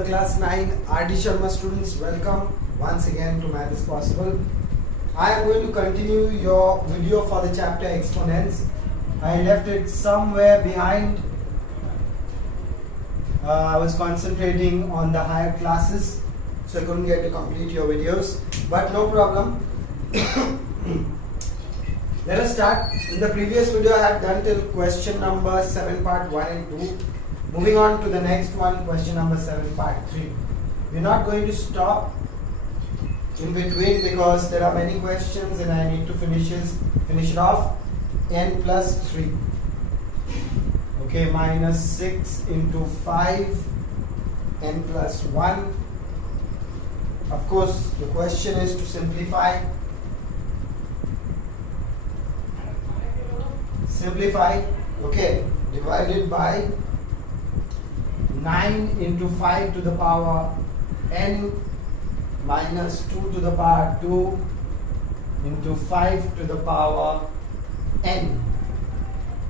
the class 9 RD Sharma students, welcome once again to Math is Possible. I am going to continue your video for the chapter exponents. I left it somewhere behind. I was concentrating on the higher classes, so I couldn't get to complete your videos, but no problem. Let us start. In the previous video I had done till question number 7 part 1 and 2. Moving on to the next one, question number 7 part 3. We are not going to stop in between because there are many questions and I need to finish it off. N plus 3. Okay, minus 6 into 5, n plus 1. Of course, the question is to simplify. Simplify, okay, divided by 9 into 5 to the power n minus 2 to the power 2 into 5 to the power n.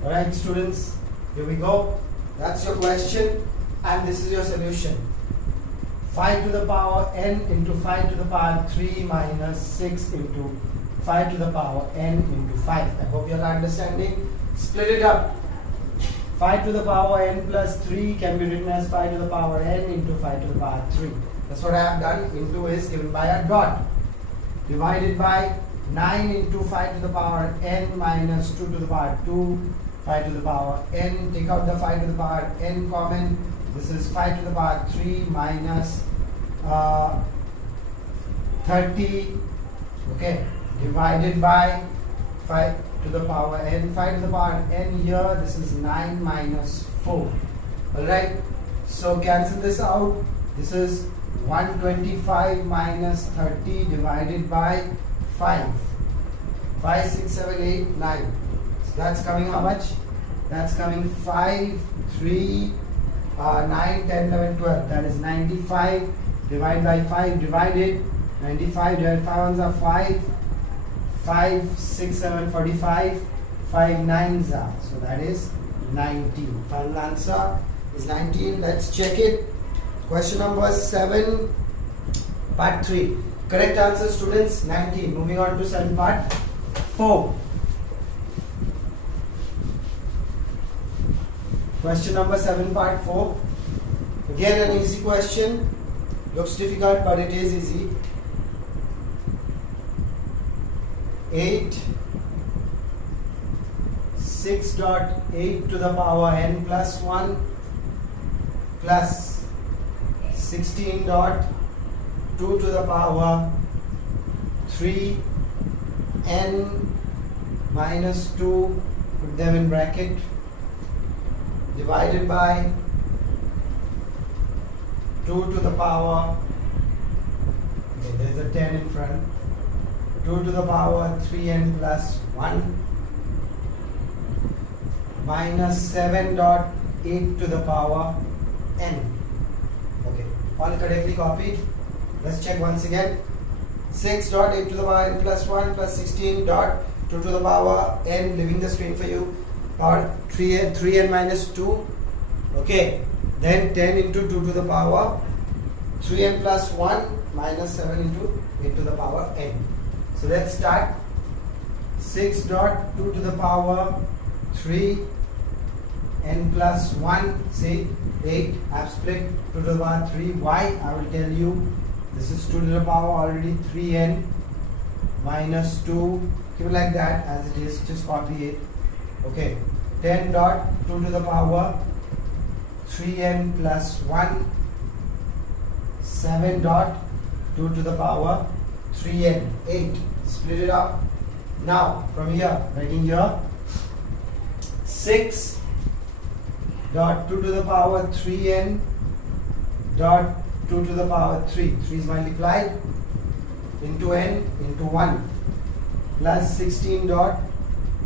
Alright students, here we go. That's your question and this is your solution. 5 to the power n into 5 to the power 3 minus 6 into 5 to the power n into 5. I hope you are understanding. Split it up. 5 to the power n plus 3 can be written as 5 to the power n into 5 to the power 3. That's what I have done. Into is given by a dot. Divided by 9 into 5 to the power n minus 2 to the power 2, 5 to the power n. Take out the 5 to the power n common. This is 5 to the power 3 minus 30. Okay. Divided by 5 to the power n. 5 to the power n here. This is 9 minus 4. Alright. So cancel this out. This is 125 minus 30 divided by 5. 5, 6, 7, 8, 9. So that's coming how much? That's coming 5, 3, 9, 10, 11, 12. That is 95 divided by 5 divided. 95 divided 5 ones are 5. 5, 6, 7, 45. 5 9s are. So that is 19. Final answer is 19. Let's check it. Question number 7, part 3. Correct answer, students, 19. Moving on to 7 part 4. Question number 7, part 4. Again, an easy question. Looks difficult, but it is easy. 8, 6.8 to the power n plus 1 plus 16.2 to the power 3 n minus 2, put them in bracket, divided by 2 to the power, okay, there is a 10 in front, 2 to the power 3n plus 1 minus 7.8 to the power n. Okay, all correctly copied. Let's check once again. 6.8 to the power n plus 1 plus 16.2 to the power n, leaving the screen for you, or 3n minus 2. Okay, then 10 into 2 to the power 3n plus 1 minus 7 into 8 to the power n. So let's start. 6.2 to the power 3 n plus 1, say 8. I have split 2 to the power 3. Why? I will tell you. This is 2 to the power already 3n minus 2. Keep it like that as it is. Just copy it. Okay. 10.2 to the power 3n plus 1. 7.2 to the power 3n. 8. Split it up. Now from here, writing here 6 dot 2 to the power 3n dot 2 to the power 3. 3 is multiplied into n into 1 plus 16 dot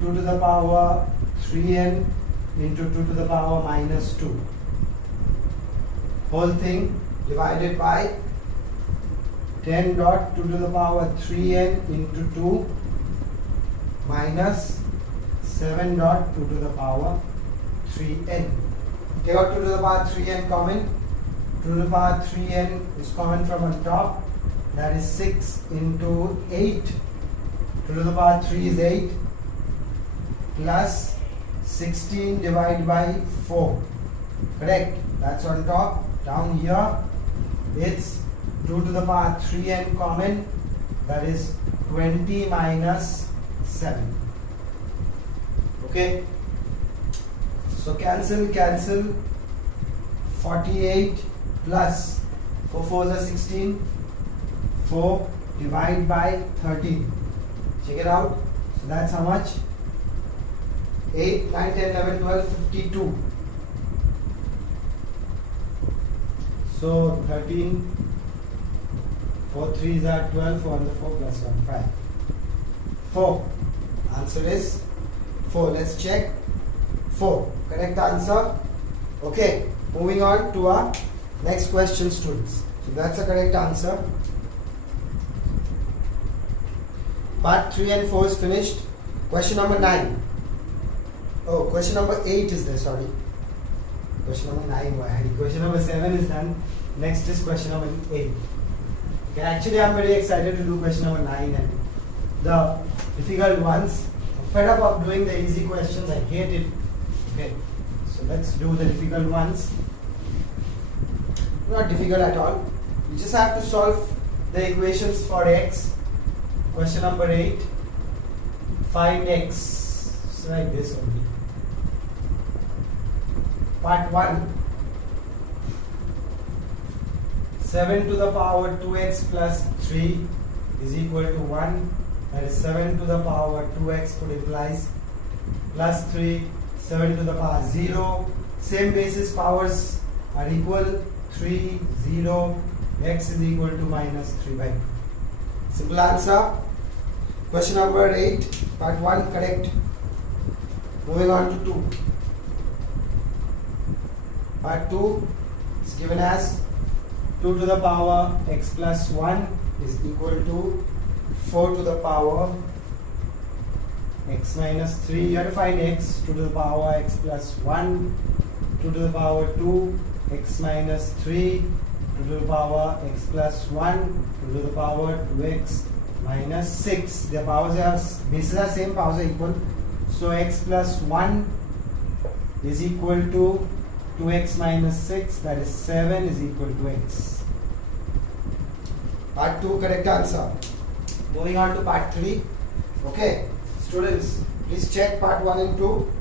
2 to the power 3n into 2 to the power minus 2. Whole thing divided by 10 dot 2 to the power 3n into 2 minus 7 dot 2 to the power 3n. Take out 2 to the power 3n common. 2 to the power 3n is common from on top. That is 6 into 8. 2 to the power 3 is 8 plus 16 divided by 4. Correct? That's on top. Down here it's 2 to the power 3n common. That is 20 minus 7. Okay? So cancel. 48 plus 4 4s are 16. 4 divided by 13. Check it out. So that's how much? 8, 9, 10, 11, 12, 52. So 13. 4 3s are 12. 4 on the 4 plus 1, 5. 4. Answer is 4. Let's check. 4. Correct answer. Okay. Moving on to our next question, students. So that's the correct answer. Part 3 and 4 is finished. Question number 9. Oh, question number 8 is there, sorry. Question number 9, why? Question number 7 is done. Next is question number 8. Okay, actually I'm very excited to do question number 9 and the difficult ones. I'm fed up of doing the easy questions, I hate it. Okay, so let's do the difficult ones. Not difficult at all. You just have to solve the equations for x. Question number 8. Find x. It's like this only. Part 1. 7 to the power 2x plus 3 is equal to 1. That is 7 to the power 2x could implies plus 3. 7 to the power 0. Same basis powers are equal. 3, 0. X is equal to minus 3 by 2. Simple answer. Question number 8. Part 1 correct. Moving on to 2. Part 2 is given as 2 to the power x plus 1 is equal to 4 to the power x minus 3. You have to find x. 2 to the power x plus 1. 2 to the power 2 x minus 3. 2 to the power x plus 1. 2 to the power 2x minus 6. Their powers are, bases are same, powers are equal. So x plus 1 is equal to 2x minus 6, that is 7 is equal to x. Part 2 correct answer. Moving on to part 3. Okay, students, please check part 1 and 2.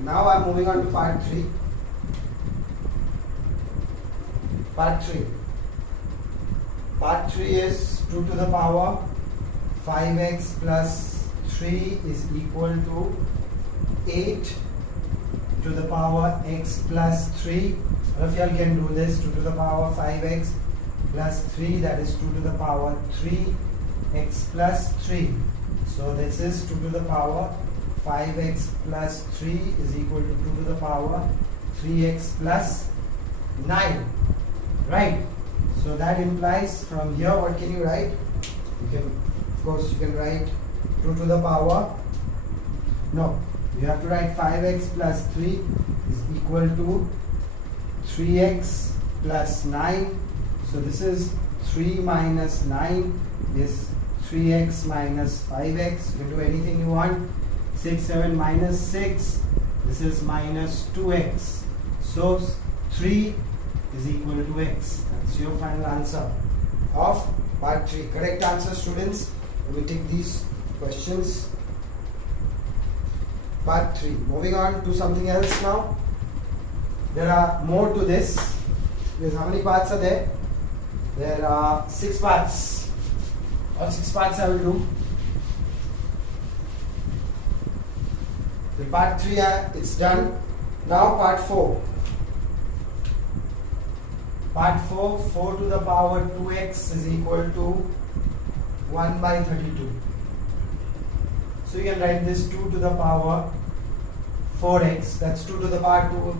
Now I am moving on to part 3. Part 3. Part 3 is 2 to the power 5x plus 3 is equal to 8 to the power x plus 3. All of you all can do this. 2 to the power 5x plus 3, that is 2 to the power 3x plus 3. So this is 2 to the power 5x plus 3 is equal to 2 to the power 3x plus 9. Right? So that implies from here what can you write? You can, of course, you can write 2 to the power. No, you have to write 5x plus 3 is equal to 3x plus 9. So this is 3 minus 9 is 3x minus 5x. You can do anything you want. 6, 7 minus 6. This is minus 2x. So 3 is equal to x. That's your final answer of part 3. Correct answer, students. Let me take these questions. Part 3. Moving on to something else now. There are more to this. Because how many parts are there? There are 6 parts. All 6 parts I will do. The part 3 it's done. Now part 4. Part 4, 4 to the power 2x is equal to 1 by 32. So you can write this 2 to the power 4x, that's 2 to the power 2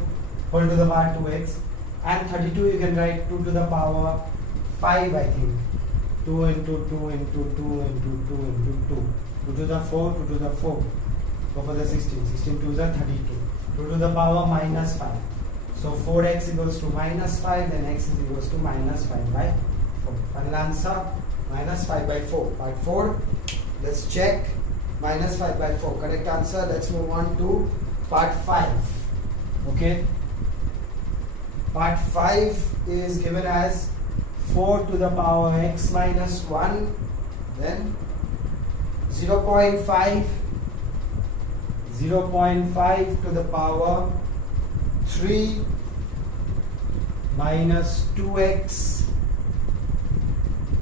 whole to the power 2x, and 32 you can write 2 to the power 5, I think. 2 into 2 into 2 into 2 into 2. 2 to the 4, 2 to the 4. Go for the 16. 16 2s are 32. 2 to the power minus 5. So 4x equals to minus 5, then x is equals to minus 5 by 4. Final answer, minus 5 by 4. Part 4, let's check. Minus 5 by 4. Correct answer. Let's move on to part 5. Okay. Part 5 is given as 4 to the power x minus 1, then 0.5 to the power 3 minus 2x.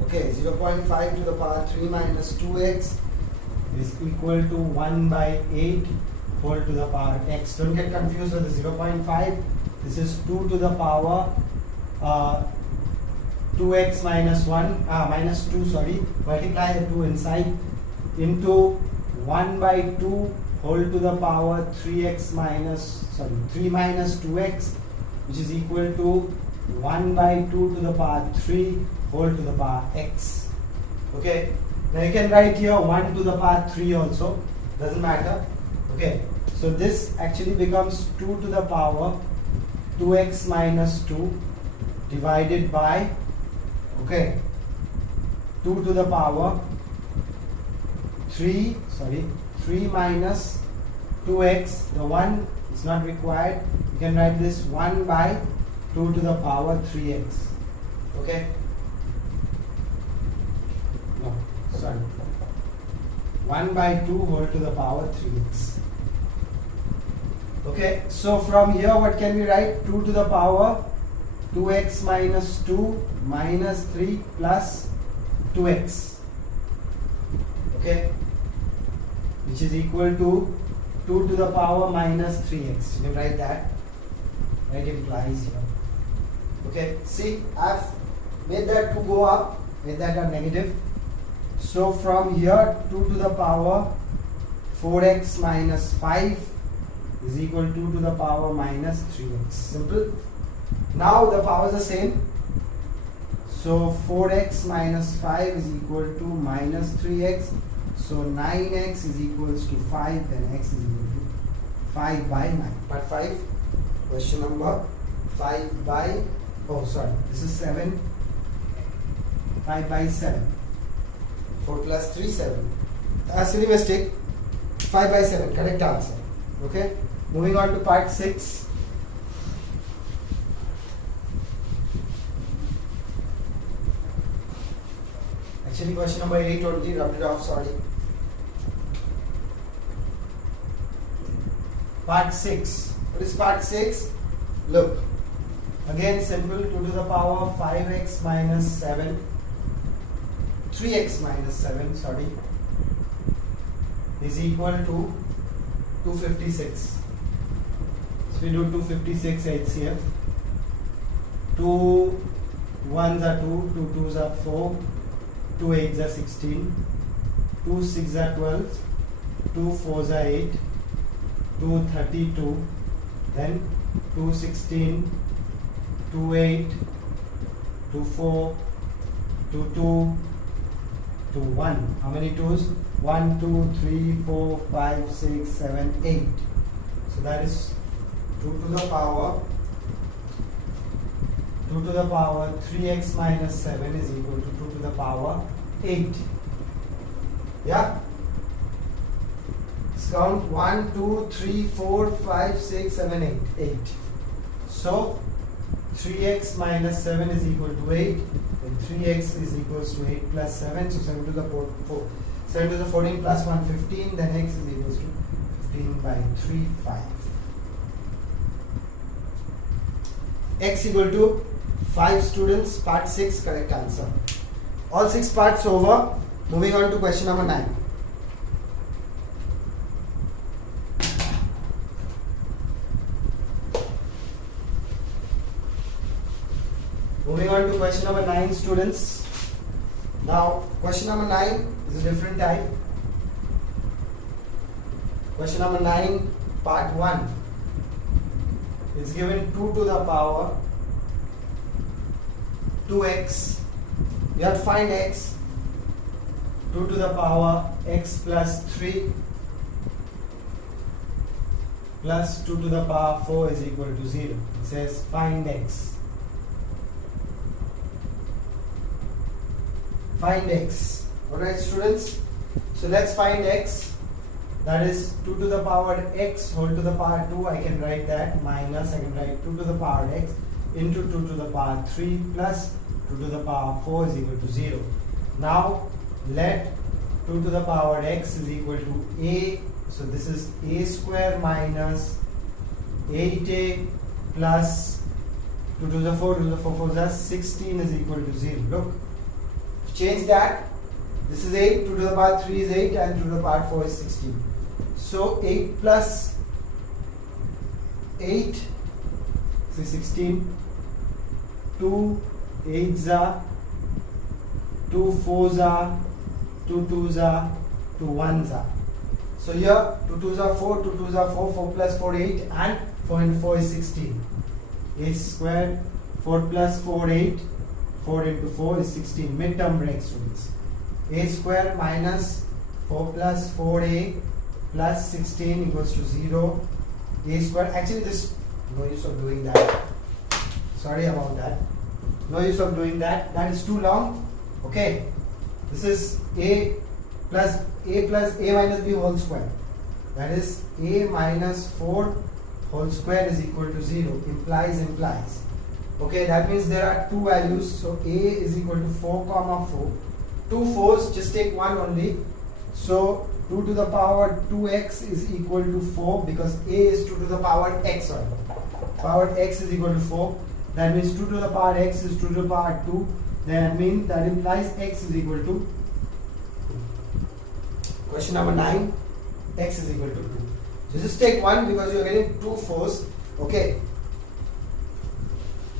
Okay, 0.5 to the power 3 minus 2x is equal to 1 by 8 whole to the power x. Don't get confused with the 0.5. This is 2 to the power 2x minus 1, minus 2, sorry. Multiply the 2 inside into 1 by 2 whole to the power 3 minus 2x, which is equal to 1 by 2 to the power 3 whole to the power x. Okay, now you can write here 1 to the power 3 also, doesn't matter. Okay, so this actually becomes 2 to the power 2x minus 2 divided by, okay, 2 to the power 3 minus 2x. The 1 is not required. You can write this 1 by 2 to the power 3x. Okay, no, sorry, 1 by 2 whole to the power 3x. Okay, so from here what can we write? 2 to the power 2x minus 2 minus 3 plus 2x. Okay, which is equal to 2 to the power minus 3x. You can write that. Right, implies here. Okay, see, I've made that 2 go up, made that a negative. So from here 2 to the power 4x minus 5 is equal to 2 to the power minus 3x. Simple. Now the powers are same. So 4x minus 5 is equal to minus 3x. So 9x is equals to 5, then x is equal to 5 by 9. Part 5, question number 5 by, oh sorry, this is 7, 5 by 7. 4 plus 3, 7. Silly mistake, 5 by 7, correct answer. Okay, moving on to part 6. Actually question number 8 only, rubbed it off, sorry. Part 6. What is part 6? Look, again simple. 2 to the power 5x minus 7, 3x minus 7, sorry, is equal to 256. So we do 256 HCF. 2 1s are 2, 2 2s are 4, 2 8s are 16, 2 6s are 12, 2 4s are 8, 2 32, then 2 16, 2 8, 2 4, 2 2, 2 1. How many 2s? 1 2 3 4 5 6 7 8. So that is 2 to the power 3x minus 7 is equal to 2 to the power 8. Yeah, let's count 1 2 3 4 5 6 7 8. 8. So 3x minus 7 is equal to 8, and 3x is equals to 8 plus 7, so 7 to the 4, 7 to the 14 plus 1 15, then x is equals to 15 by 3 5. X equal to 5 students. Part 6, correct answer. All 6 parts over. Moving on to question number 9. Moving on to question number 9, students. Now, question number 9 is a different type. Question number 9, part 1. It's given 2 to the power 2x. You have to find x. 2 to the power x plus 3 plus 2 to the power 4 is equal to 0. It says find x. Find x. Alright students, so let's find x. That is 2 to the power x whole to the power 2. I can write that minus, I can write 2 to the power x into 2 to the power 3 plus 2 to the power 4 is equal to 0. Now let 2 to the power x is equal to a. So this is a square minus 8a plus 2 to the 4, 2 to the 4 is 16 is equal to 0. Look, change that. This is 8, 2 to the power 3 is 8 and 2 to the power 4 is 16. So 8 plus 8 is 16. 2 8s are, 2 4s are, 2 2s are, 2 1s are. So here 2 2s are 4, 2 2s are 4, 4 plus 4 8 and 4 into 4 is 16. 8 squared, 4 plus 4 8, 4 into 4 is 16. Midterm break students. A square minus 4 plus 4a plus 16 equals to 0. A square, actually this, no use of doing that. Sorry about that. No use of doing that. That is too long. Okay. This is a plus a minus b whole square. That is a minus 4 whole square is equal to 0. Implies. Okay, that means there are two values. So a is equal to 4 comma 4. 2 4s, just take one only. So 2 to the power 2x is equal to 4 because a is 2 to the power x. Sorry. Power x is equal to 4. That means 2 to the power x is 2 to the power 2. Then that implies x is equal to 2. Question number 9. X is equal to 2. So just take one because you are getting 2 4s. Okay.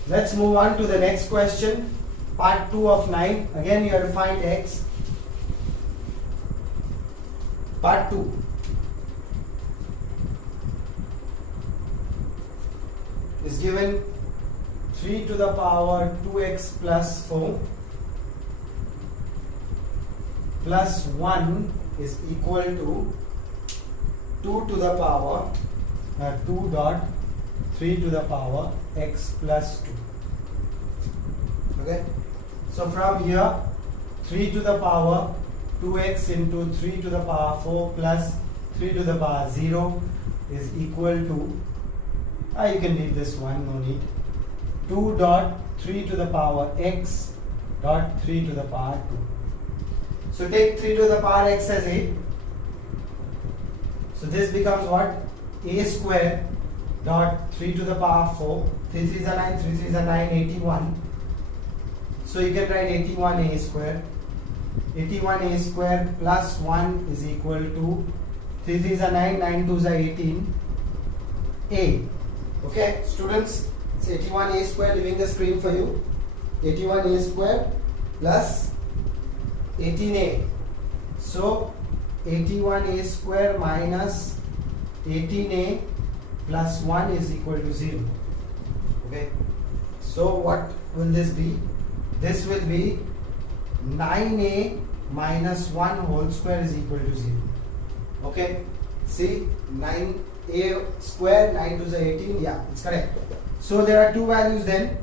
Let's move on to the next question. Part 2 of 9. Again you have to find x. Part 2. Is given 3 to the power 2x plus 4 plus 1 is equal to 2 to the power 2 dot 3 to the power x plus 2. Okay. So from here 3 to the power 2x into 3 to the power 4 plus 3 to the power 0 is equal to, you can leave this one, no need, 2 dot 3 to the power x dot 3 to the power 2. So take 3 to the power x as 8. So this becomes what? A square dot 3 to the power 4. 3 3s are 9, 3 3s are 9, 81. So you can write 81a square. 81a square plus 1 is equal to 3 3s are 9, 9 2s are 18. A. Okay, students, it's 81a square, leaving the screen for you. 81a square plus 18a. So 81a square minus 18a plus 1 is equal to 0. Okay. So what will this be? This will be 9a minus 1 whole square is equal to 0. Okay. See, 9a square, 9 to the 18. Yeah, it's correct. So there are two values then.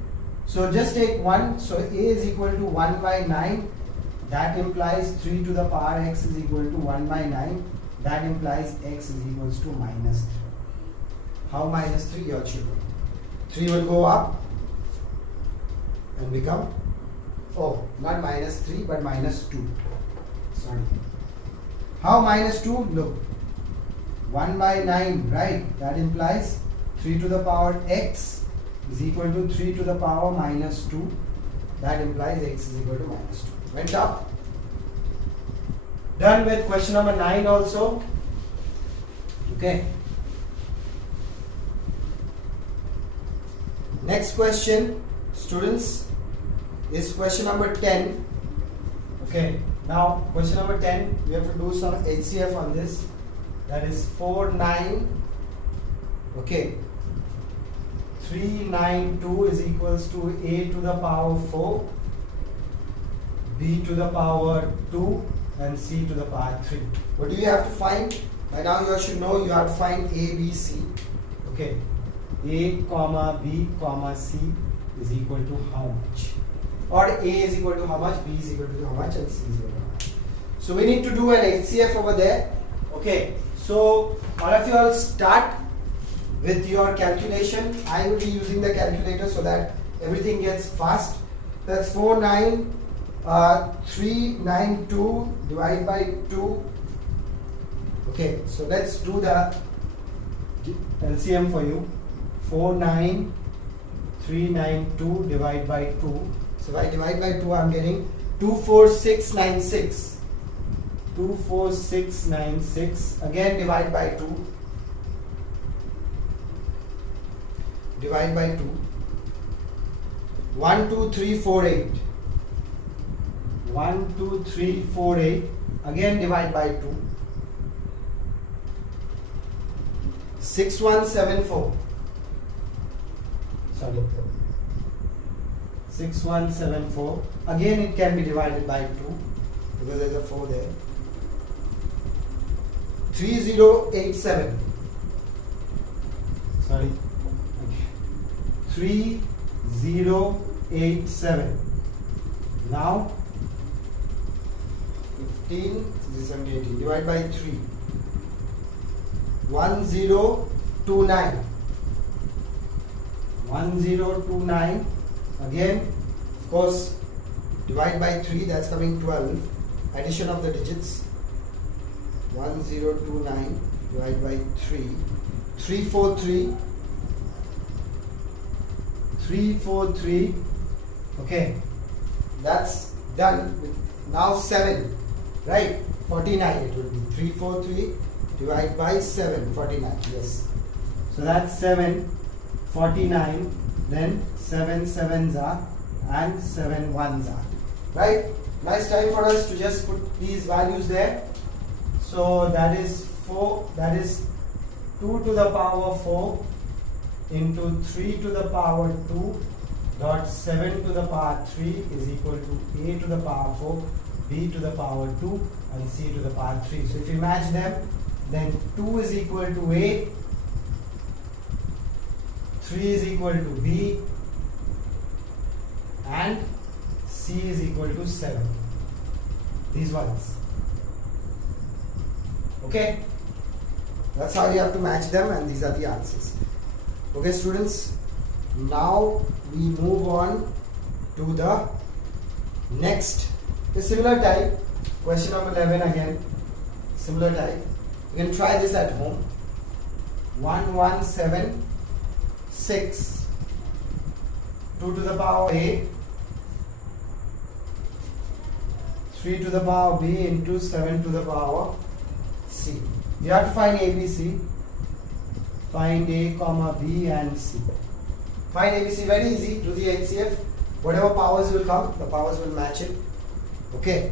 So just take 1. So a is equal to 1 by 9. That implies 3 to the power x is equal to 1 by 9. That implies x is equals to minus 3. How minus 3? Your children. 3 will go up and become, oh, not minus 3 but minus 2. Sorry. How minus 2? Look. 1 by 9, right? That implies 3 to the power x is equal to 3 to the power minus 2. That implies x is equal to minus 2. Went up. Done with question number 9 also. Okay. Next question, students, is question number 10. Okay. Now, question number 10, we have to do some HCF on this. That is 4, 9. Okay. 392 is equals to a to the power 4, b to the power 2, and c to the power 3. What do you have to find? By now you should know you have to find a, b, c. Okay, A comma B comma C is equal to how much? Or A is equal to how much, B is equal to how much, and C is equal to how much. So we need to do an HCF over there. Okay, so all of you all start with your calculation. I will be using the calculator so that everything gets fast. That's 49392 divided by 2. Okay, so let's do the LCM for you. 49392 divided by 2. So if I divide by 2, I'm getting 24696. 24696. Again divide by 2. Divide by 2. 12348. 12348. Again divide by 2. 6174. Sorry. 6174. Again it can be divided by 2 because there's a 4 there. 3087. Sorry. Okay. 3087. Now 15, 17, 18. Divide by 3. 1029. 1029. Again, of course, divide by 3, that's coming 12. Addition of the digits. 1029 divided by 3. 343. 343. Okay, that's done. Now 7, right? 49 it will be. 343 divided by 7, 49. Yes. So that's 7, 49. Then 7 sevens are and 7 ones are. Right? Nice time for us to just put these values there. So that is 4. That is 2 to the power 4 into 3 to the power 2 dot 7 to the power 3 is equal to A to the power 4, B to the power 2 and C to the power 3. So if you match them, then 2 is equal to A, 3 is equal to B and C is equal to 7. These ones. Okay? That's how you have to match them, and these are the answers. Okay, students, now we move on to the next, a similar type, question number 11 again, similar type. You can try this at home. 1176, 2 to the power A, 3 to the power B into 7 to the power C. You have to find ABC. Find A, comma B and C. Find ABC, very easy. Do the HCF. Whatever powers will come, the powers will match it. Okay.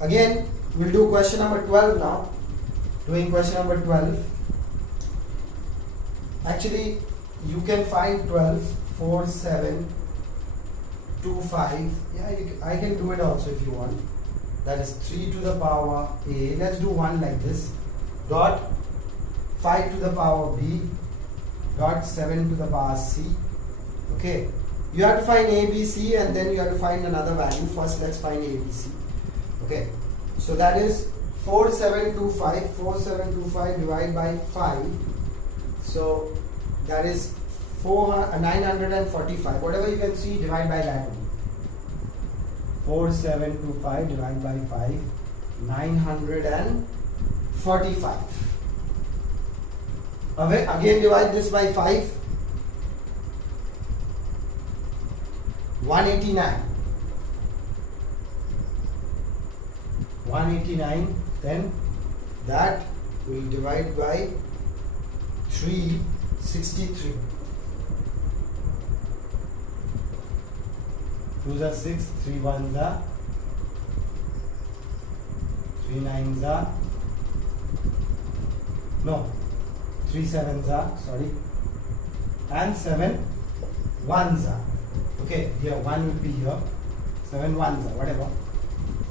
Again, we'll do question number 12 now. Doing question number 12. Actually, you can find 12, 4, 7, 2, 5. Yeah, I can do it also if you want. That is 3 to the power A. Let's do one like this. Dot 5 to the power B. Dot 7 to the power C. Okay. You have to find A, B, C, and then you have to find another value. First, let's find A, B, C. Okay. So that is 4725. 4725 divided by 5. So that is 945. Whatever you can see, divide by that. 4725 divided by 5. 945. Again divide this by 5. 189. 189. Then that will divide by 363. 2s are 6, 3 1s are, 3 9s are, no, 3 7s are, sorry, and 7 1s are. Okay, here 1 will be here, 7 1s are, whatever.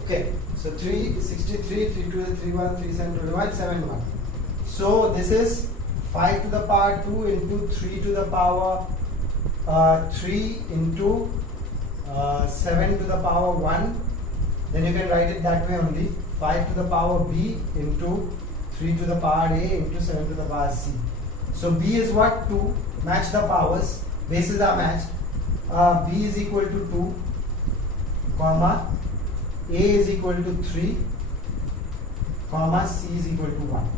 Okay, so 363, 3 2, 3 1, 3 7 2 1, 7 1. So this is 5 to the power 2 into 3 to the power 3 into 7 to the power 1. Then you can write it that way only. 5 to the power b into 3 to the power a into 7 to the power c. So b is what? 2. Match the powers. Bases are matched. B is equal to 2, comma, a is equal to 3, comma, c is equal to 1.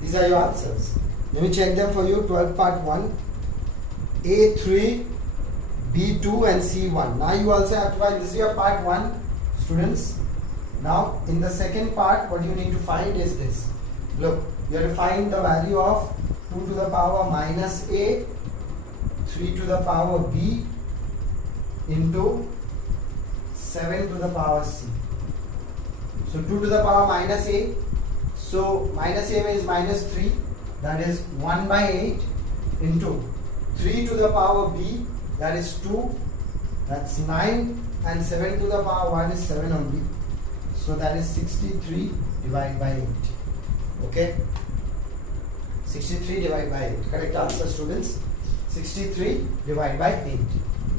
These are your answers. Let me check them for you. 12 part 1, A3, B2 and C1. Now you also have to find, this is your part 1, students. Now in the second part, what you need to find is this. Look, you have to find the value of 2 to the power minus a, 3 to the power b into 7 to the power c. So 2 to the power minus a. So minus a is minus 3. That is 1 by 8 into 3 to the power b. That is 2. That's 9. And 7 to the power 1 is 7 only. So that is 63 divided by 8. Okay. 63 divided by 8. Correct answer, students. 63 divided by 8.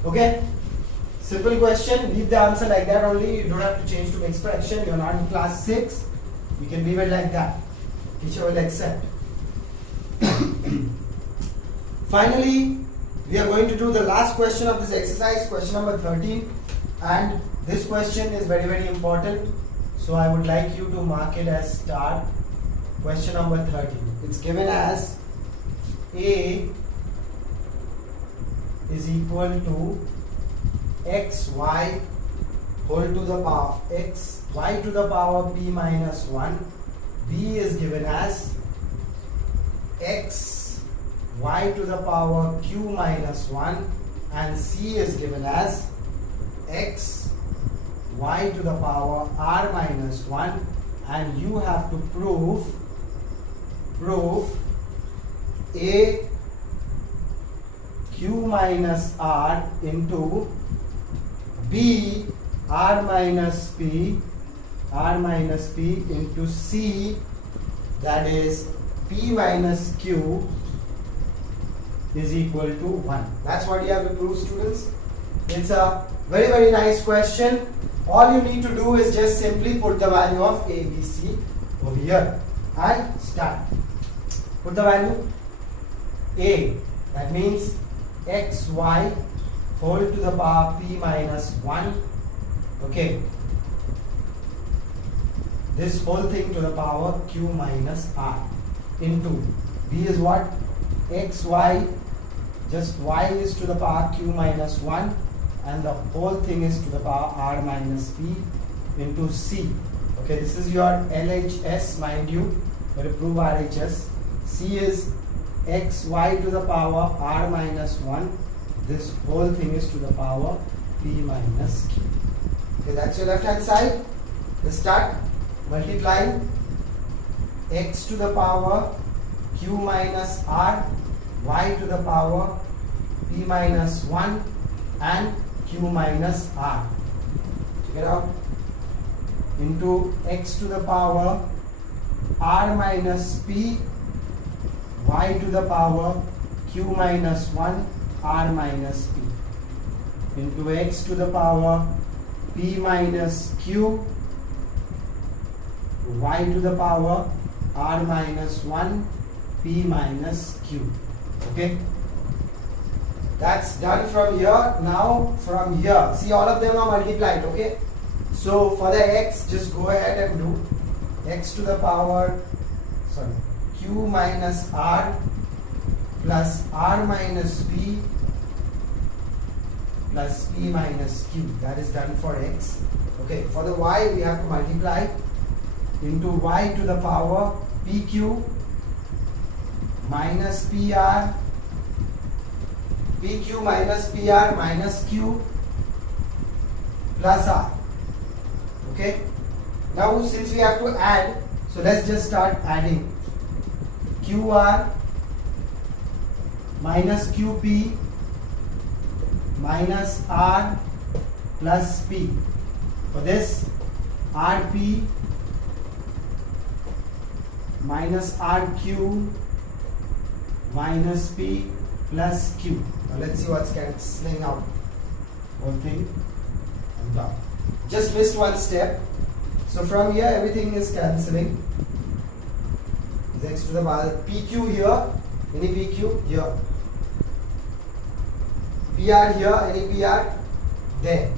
Okay. Simple question. Leave the answer like that only. You don't have to change to mixed fraction. You are not in class 6. You can leave it like that. Teacher will accept. Finally, we are going to do the last question of this exercise, question number 13. And this question is very, very important. So I would like you to mark it as star. Question number 13. It's given as A is equal to xy whole to the power x y to the power p minus 1. B is given as x y to the power q minus 1, and C is given as x y to the power r minus 1, and you have to prove a q minus r into b r minus p into c, that is p minus q is equal to 1. That's what you have to prove, students. It's a very, very nice question. All you need to do is just simply put the value of a, b, c over here and start. Put the value a, that means x y whole to the power p minus 1. Okay, this whole thing to the power q minus r into b is what? X y, just y is to the power q minus 1, and the whole thing is to the power r minus p into c. Okay, this is your LHS, mind you, but to prove RHS. C is x y to the power r minus 1. This whole thing is to the power p minus q. Okay, that's your left hand side. Let's start multiplying x to the power q minus r, y to the power p minus 1 and q minus r. Check it out. Into x to the power r minus p, y to the power q minus 1 r minus p, into x to the power p minus q, y to the power r minus 1 p minus q. Okay, that's done from here. Now from here, see, all of them are multiplied. Okay, so for the x, just go ahead and do x to the power q minus r plus r minus p plus p minus q. That is done for x. Okay, for the y, we have to multiply into y to the power pq minus pr, pq minus pr minus q plus r. Okay, now since we have to add, so let's just start adding. Qr minus qp minus r plus p. For this, rp minus rq minus P plus Q. Now let's see what's cancelling out. Whole thing on top. Just missed one step. So from here everything is cancelling. Is x to the power PQ here, any PQ here. PR here, any PR there.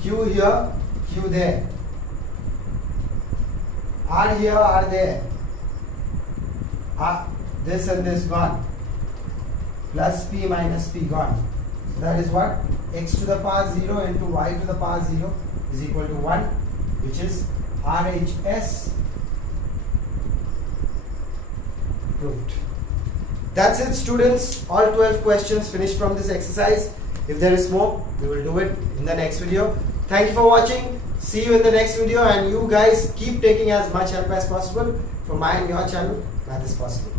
Q here, Q there. R here, R there. This and this gone. Plus P minus P gone. So that is what? X to the power 0 into y to the power 0 is equal to 1, which is RHS proved. That's it, students. All 12 questions finished from this exercise. If there is more, we will do it in the next video. Thank you for watching. See you in the next video, and you guys keep taking as much help as possible from my and your channel. That is possible.